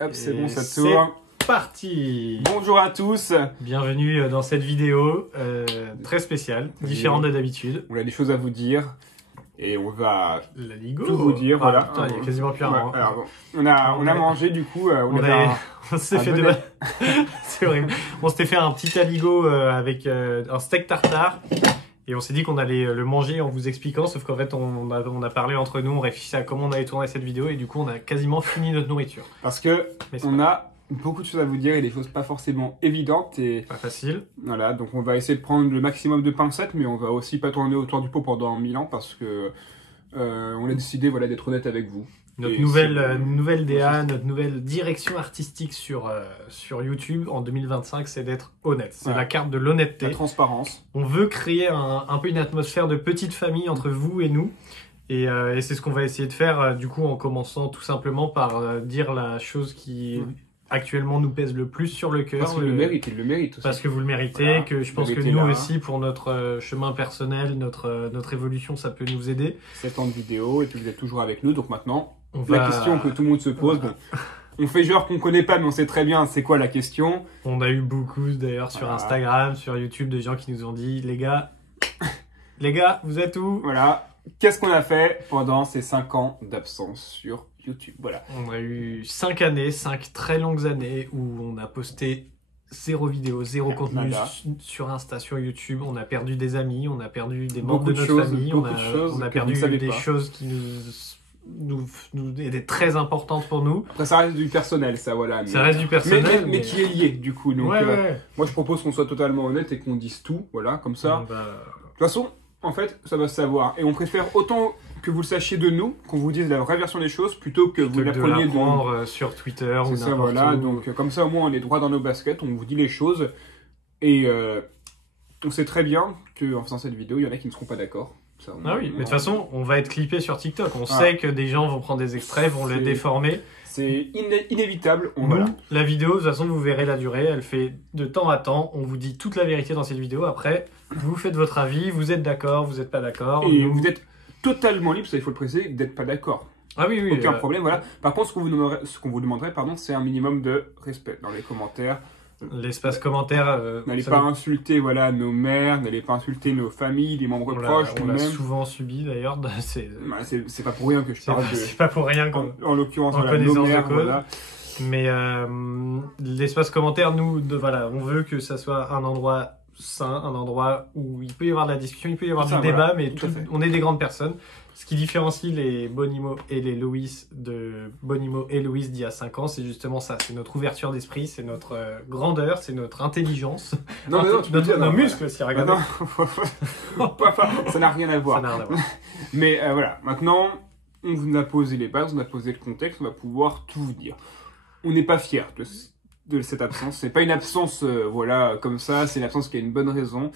Hop, c'est bon, ça C'est tourne. parti. Bonjour à tous. Bienvenue dans cette vidéo très spéciale, différente de d'habitude. On a des choses à vous dire et on va La Ligo. tout vous dire. Ah, Voilà. putain, il y a quasiment plus un Ouais, rang. alors, bon, on a mangé du coup. On s'est fait bonnet. c'est horrible. On s'était fait un petit aligot avec un steak tartare. Et on s'est dit qu'on allait le manger en vous expliquant, sauf qu'en fait on a parlé entre nous, on réfléchissait à comment on allait tourner cette vidéo et du coup on a quasiment fini notre nourriture. Parce que Mais c'est on a beaucoup de choses à vous dire et des choses pas forcément évidentes et pas facile. voilà. Donc on va essayer de prendre le maximum de pincettes, mais on va aussi pas tourner autour du pot pendant 1000 ans parce que on a décidé voilà d'être honnête avec vous. Notre Et nouvelle DA, notre nouvelle direction artistique sur YouTube en 2025, c'est d'être honnête. C'est Voilà. la carte de l'honnêteté. La transparence. On veut créer un peu une atmosphère de petite famille entre vous et nous. Et c'est ce qu'on va essayer de faire, du coup, en commençant tout simplement par dire la chose qui actuellement nous pèse le plus sur le cœur. Parce qu'il le mérite, il le mérite aussi. Parce que vous le méritez, Voilà. que je pense que Méritez nous là. aussi, pour notre chemin personnel, notre évolution, ça peut nous aider. 7 ans de vidéo et puis vous êtes toujours avec nous. Donc maintenant, On la va- question que tout le monde se pose. Voilà. Bon, on fait genre qu'on connaît pas, mais on sait très bien c'est quoi la question. On a eu beaucoup d'ailleurs sur Voilà. Instagram, sur YouTube, de gens qui nous ont dit les gars, vous êtes où? Voilà. Qu'est-ce qu'on a fait pendant ces 5 ans d'absence sur YouTube? Voilà. On a eu 5 années, 5 très longues années où on a posté zéro vidéo, zéro contenu Nada. sur Insta, sur YouTube. On a perdu des amis, on a perdu des membres Beaucoup de de notre choses, famille, beaucoup de choses on a que perdu vous ne savez des pas. choses qui nous étaient très importantes pour nous. Après, ça reste du personnel, ça, voilà. Ça reste du personnel, mais qui est lié, du coup. Donc, ouais. moi, je propose qu'on soit totalement honnête et qu'on dise tout, voilà, comme ça. On va- De toute façon, en fait, ça va se savoir. Et on préfère autant que vous le sachiez de nous, qu'on vous dise la vraie version des choses, plutôt que vous de l'appreniez de nous. l'apprendre sur Twitter ou C'est ça, n'importe voilà. où. Donc, comme ça, au moins, on est droit dans nos baskets, on vous dit les choses. Et on sait très bien qu'en faisant cette vidéo, il y en a qui ne seront pas d'accord. Ça, Ah oui, mais de toute façon, on va être clippé sur TikTok. On Ah. sait que des gens vont prendre des extraits, vont le C'est- déformer. c'est inévitable. Nous, Voilà. la vidéo, de toute façon, vous verrez la durée. Elle fait de temps à temps. On vous dit toute la vérité dans cette vidéo. Après, vous faites votre avis. Vous êtes d'accord, vous n'êtes pas d'accord. Et Nous- vous êtes totalement libre, ça il faut le préciser, d'être pas d'accord. Ah oui, Aucun problème, voilà. Par contre, ce qu'on vous demanderait, pardon, c'est un minimum de respect dans les commentaires. L'espace commentaire. N'allez ça pas nous- insulter, voilà, nos mères, n'allez pas insulter nos familles, des membres on l'a- proches, on l'a nous-mêmes. souvent subi d'ailleurs. C'est Bah, c'est pas pour rien que je parle de. c'est pas pour rien qu'on. En l'occurrence, en voilà, nos connaissance de mères, cause. voilà. Mais l'espace commentaire, nous, voilà, on veut que ça soit un endroit sain, un endroit où il peut y avoir de la discussion, il peut y avoir Ça, du débat, voilà, mais tout à fait. on est des grandes personnes. Ce qui différencie les Bonimo et les Louis de Bonimo et Louis d'il y a 5 ans, c'est justement ça. C'est notre ouverture d'esprit, c'est notre grandeur, c'est notre intelligence. Non, mais non, tu peux dire, nos non, muscles aussi, voilà. regardez. Ça n'a rien à Ça voir. n'a rien à voir. Mais voilà, maintenant, on vous a posé les bases, on a posé le contexte, on va pouvoir tout vous dire. On n'est pas fiers de cette absence. C'est pas une absence, voilà, comme ça, c'est une absence qui a une bonne raison.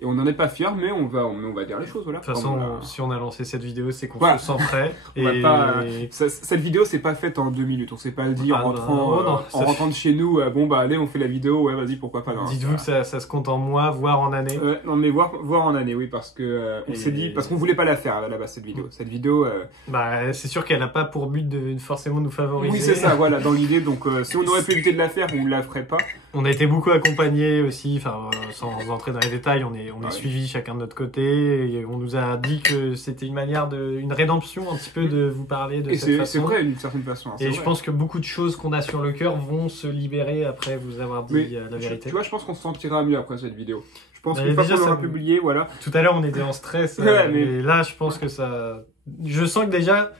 Et on n'en est pas fiers, mais on va dire les choses, voilà. De toute façon, Voilà. si on a lancé cette vidéo, c'est qu'on Voilà. se sent prêt. On va pas, cette vidéo, c'est pas faite en 2 minutes. On sait pas le dire Ah, en rentrant, non, en rentrant de chez nous. Bon, bah, allez, on fait la vidéo. Ouais, vas-y, pourquoi pas. Non, Dites-vous que ça se compte en mois, voire en années. non, mais voir en année, oui, parce que on Et- s'est dit, parce qu'on voulait pas la faire à la base, cette vidéo. Cette vidéo, Bah, c'est sûr qu'elle n'a pas pour but de forcément nous favoriser. oui, c'est ça, voilà, dans l'idée. Donc, si on aurait pu éviter de la faire, on ne la ferait pas. On a été beaucoup accompagnés aussi, enfin, sans entrer dans les détails, on est Ah oui. suivis chacun de notre côté, et on nous a dit que c'était une manière une rédemption un petit peu de vous parler de Et cette c'est façon. vrai, d'une certaine façon. hein, c'est Et je vrai. pense que beaucoup de choses qu'on a sur le cœur vont se libérer après vous avoir dit Mais la vérité. tu vois, je pense qu'on se sentira mieux après cette vidéo. Je pense Mais qu'une fois déjà, qu'on ça aura me- publié, voilà. Tout à l'heure, on était en stress, Ouais, mais mais- là, je pense que ça... Je sens que déjà,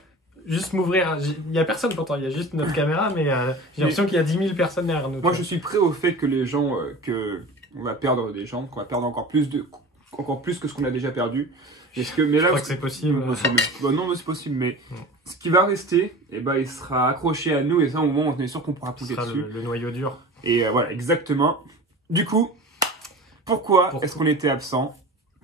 juste m'ouvrir... Il n'y a personne pourtant, il y a juste notre caméra, mais j'ai l'impression qu'il y a 10 000 personnes derrière nous. Moi, je suis prêt au fait que les gens, on va perdre des gens, qu'on va perdre encore plus que ce qu'on a déjà perdu. Mais Je là, crois que c'est possible. non, mais c'est possible. Mais Mm. ce qui va rester, eh ben, il sera accroché à nous et ça, au moment où on est sûr qu'on pourra Ce pousser sera dessus. le noyau dur. Et voilà, exactement. Du coup, pourquoi Pourquoi est-ce qu'on était absent?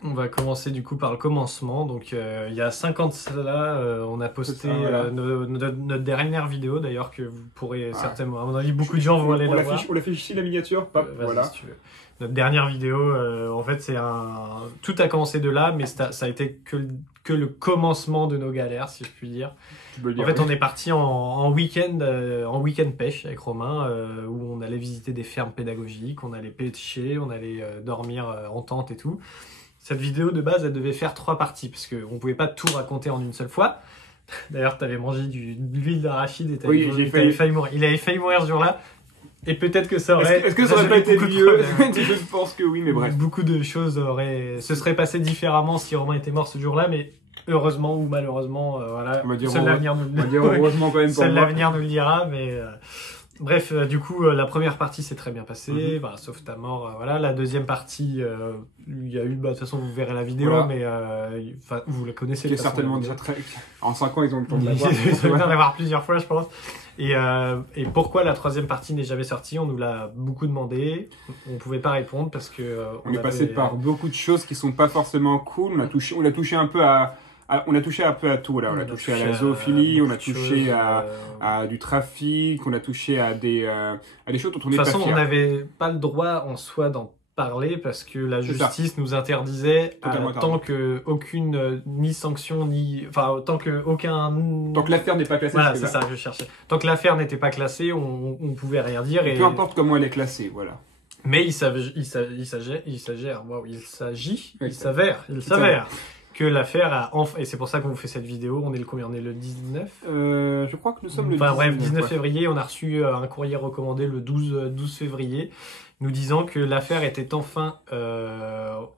On va commencer du coup par le commencement. Donc il y a 5 ans de cela, on a posté C'est ça, voilà. notre dernière vidéo d'ailleurs que vous pourrez Ah. certainement, à mon avis, beaucoup de gens vont aller la voir. On l'affiche ici, la miniature. Hop, Vas-y, voilà. si tu veux. Notre dernière vidéo, en fait, tout a commencé de là, mais ça a été que que le commencement de nos galères, si je puis dire. Tu peux le En dire. fait, on est parti en week-end pêche avec Romain, où on allait visiter des fermes pédagogiques, on allait pêcher, on allait dormir en tente et tout. Cette vidéo de base, elle devait faire 3 parties, parce qu'on ne pouvait pas tout raconter en une seule fois. D'ailleurs, tu avais mangé de l'huile d'arachide et Oui, j'ai failli. failli mourir. Il avait failli mourir ce jour-là. Et peut-être que ça aurait... Est-ce que ça aurait pas été beaucoup de mieux? problèmes. Je pense que oui, mais bref. Beaucoup de choses se seraient passées différemment si Romain était mort ce jour-là, mais heureusement ou malheureusement, voilà, On va dire seul l'avenir nous On va dire heureusement quand même pour seul moi. l'avenir nous le dira, mais bref, du coup, la première partie s'est très bien passée, voilà, sauf ta mort, voilà. La deuxième partie, il y a eu, de toute façon, vous verrez la vidéo, Voilà. mais enfin, vous la connaissez. Qui est de toute façon, certainement la déjà vidéo. très... En 5 ans, ils ont le temps de Ils l'avoir. ont eu le temps d'avoir plusieurs fois, je pense. Et pourquoi la troisième partie n'est jamais sortie? On nous l'a beaucoup demandé. On pouvait pas répondre parce que On est passé par beaucoup de choses qui sont pas forcément cool. On a touché un peu on a touché un peu à tout là. On a touché à la zoophilie, on a touché à du trafic, on a touché à des choses dont on De n'est toute pas façon, on fier. n'avait pas le droit en soi d'en parler parce que la C'est ça. justice nous interdisait Totalement tant que aucune ni sanction ni enfin tant que aucun Tant que l'affaire n'est pas classée, voilà c'est c'est là. ça que je cherchais, tant que l'affaire n'était pas classée, on pouvait rien dire et Peu importe comment elle est classée, voilà. mais il s'avère que l'affaire a enfin, et c'est pour ça qu'on vous fait cette vidéo. On est le combien? On est le 19. Je crois que nous sommes le Enfin bref, 19 ouais. février, on a reçu un courrier recommandé le 12 février, nous disant que l'affaire était enfin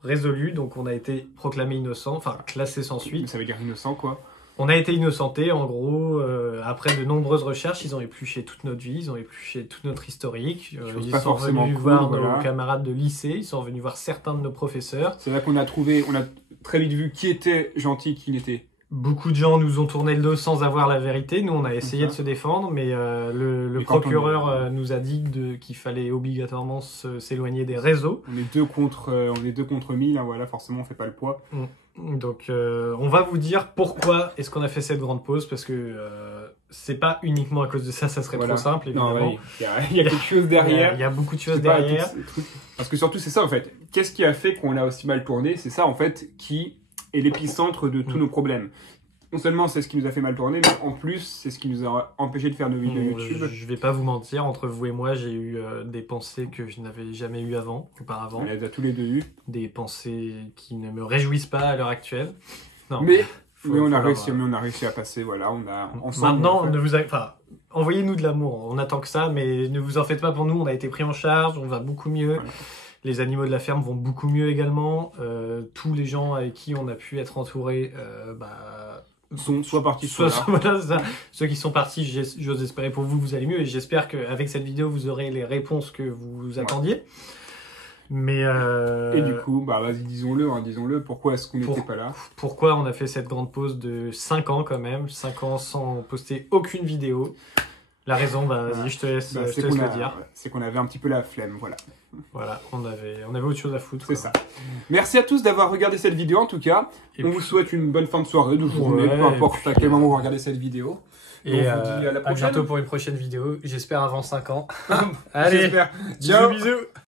résolue, donc on a été proclamé innocent, enfin classé sans suite. Ça veut dire innocent, quoi. On a été innocenté, en gros, après de nombreuses recherches, ils ont épluché toute notre vie, ils ont épluché tout notre historique, Chose ils pas sont forcément venus cool, voir voilà. nos camarades de lycée, ils sont venus voir certains de nos professeurs. C'est là qu'on a trouvé, on a très vite vu qui était gentil, qui n'était. Beaucoup de gens nous ont tourné le dos sans avoir la vérité. Nous, on a essayé de se défendre, mais le Et quand procureur nous a dit qu'il fallait obligatoirement s'éloigner des réseaux. On est deux contre 1000, hein, voilà, forcément on fait pas le poids. Donc, on va vous dire pourquoi est-ce qu'on a fait cette grande pause, parce que c'est pas uniquement à cause de ça, ça serait Voilà. trop simple, Non, évidemment. ouais, il y a quelque chose derrière. Il y a beaucoup de choses C'est pas derrière. tous ces trucs. Parce que surtout, c'est ça en fait. Qu'est-ce qui a fait qu'on a aussi mal tourné? C'est ça en fait qui est l'épicentre de tous nos problèmes. Non seulement c'est ce qui nous a fait mal tourner, mais en plus c'est ce qui nous a empêché de faire nos vidéos YouTube. Je vais pas vous mentir, entre vous et moi, j'ai eu des pensées que je n'avais jamais eues auparavant. On les a tous les deux eu. Des pensées qui ne me réjouissent pas à l'heure actuelle. Non, Mais faut on a leur- réussi à passer, voilà, on a ensemble. Maintenant, on a fait- enfin, envoyez-nous de l'amour, on attend que ça, mais ne vous en faites pas pour nous, on a été pris en charge, on va beaucoup mieux. Voilà. Les animaux de la ferme vont beaucoup mieux également. Tous les gens avec qui on a pu être entourés, sont soit partis, soit, soit là. voilà, c'est ça. Ceux qui sont partis, j'ose espérer pour vous, vous allez mieux, et j'espère qu'avec cette vidéo, vous aurez les réponses que vous attendiez. Mais Et du coup, bah vas-y, disons-le, pourquoi est-ce qu'on n'était pas là? pourquoi on a fait cette grande pause de 5 ans quand même, 5 ans sans poster aucune vidéo? La raison, bah vas-y, je te laisse, Bah, je c'est te laisse qu'on le dire. c'est qu'on avait un petit peu la flemme, voilà. Voilà, on avait autre chose à foutre. C'est quoi. ça. Merci à tous d'avoir regardé cette vidéo en tout cas. Et On puis- vous souhaite une bonne fin de soirée, de journée, Ouais, peu importe et à quel moment vous regardez cette vidéo. Et on vous dit à la prochaine. bientôt pour une prochaine vidéo, j'espère avant 5 ans. Allez, J'espère. Ciao. bisous.